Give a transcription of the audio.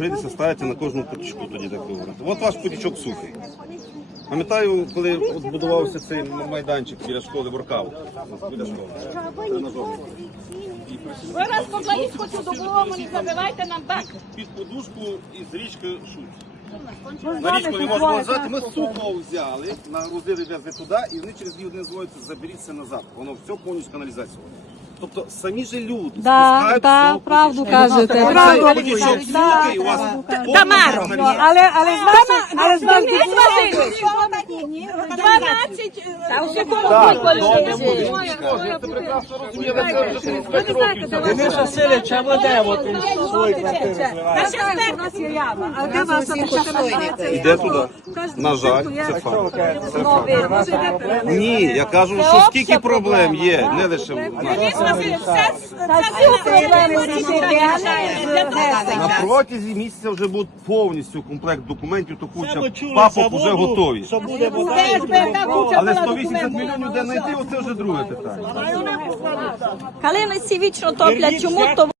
Прийдеться ставити на кожному потічку тоді так говорити. От ваш потічок сухий. Пам'ятаю, коли от будувався цей майданчик біля школи Воркаут. Біля школи. Ви раз покладіть хоч у добровому, не забивайте нам бак. Під подушку із річки Шуць. На річку не можемо назад, ми сухо взяли, нагрузили везли туди, і вони через дві години зводяться, заберіться назад. Воно все повністю каналізація. Тобто самі же люди Да, спускають да, знову правду кажете, Так, правду так, кажете. щоб слухи у вас повна Тамаро, нормальність. але, але, знаєте, але знаєте, Василь, а де? От Іде туди. На жаль, це факт. Ні, я кажу, що скільки проблем є, не лише в нас. На протязі місяця вже буде повністю комплект документів, то куча папок вже готові. Але 180 мільйонів де знайти, оце вже друге питання. Калиниці вічно топлять. Чому то